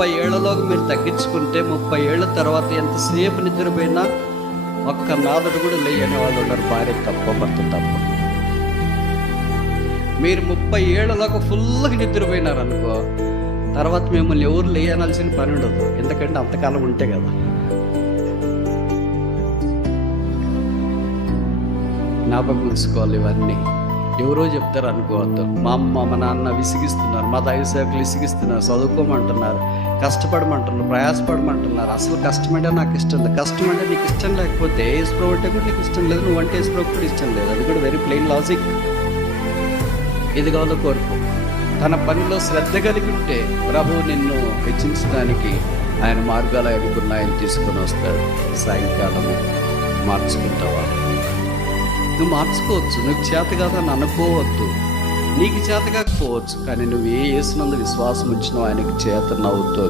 ముప్పై ఏళ్ళలోకి మీరు తగ్గించుకుంటే ముప్పై ఏళ్ళ తర్వాత ఎంతసేపు నిద్రపోయినా ఒక్క నాదుడు కూడా లేయని వాళ్ళు ఉన్నారు. భార్య తప్ప భర్త తప్ప. మీరు ముప్పై ఏళ్ళలోకి ఫుల్గా నిద్రపోయినారు అనుకో తర్వాత మిమ్మల్ని ఎవరు లేయనాల్సిన పని ఉండదు. ఎందుకంటే అంతకాలం ఉంటే కదా. జ్ఞాపకం ఉంచుకోవాలి ఇవన్నీ. ఎవరో చెప్తారు అనుకోవద్దు మా అమ్మ మా నాన్న విసిగిస్తున్నారు మా దైవ సేవకులు విసిగిస్తున్నారు చదువుకోమంటున్నారు కష్టపడమంటున్నారు ప్రయాసపడమంటున్నారు. అసలు కష్టమంటే నాకు ఇష్టం లేదు. కష్టం అంటే నీకు ఇష్టం లేకపోతే ఏసుప్రో అంటే కూడా నీకు ఇష్టం లేదు. నువ్వు అంటే ఏసుప్రో కూడా ఇష్టం లేదు. అది కూడా వెరీ ప్లెయిన్ లాజిక్ ఇది కావాలో కోరుకో. తన పనిలో శ్రద్ధ కలిగి ఉంటే ప్రభు నిన్ను హెచ్చించడానికి ఆయన మార్గాలు ఎదుర్కొన్నాయని తీసుకొని వస్తాడు. సాయంకాలము మార్చుకుంటావా? నువ్వు మార్చుకోవచ్చు. నువ్వు చేత కాదని అనుకోవద్దు నీకు చేత కాకపోవచ్చు కానీ నువ్వు ఏ వేసినందు విశ్వాసం ఉంచినావు ఆయనకు చేత నవ్వుతో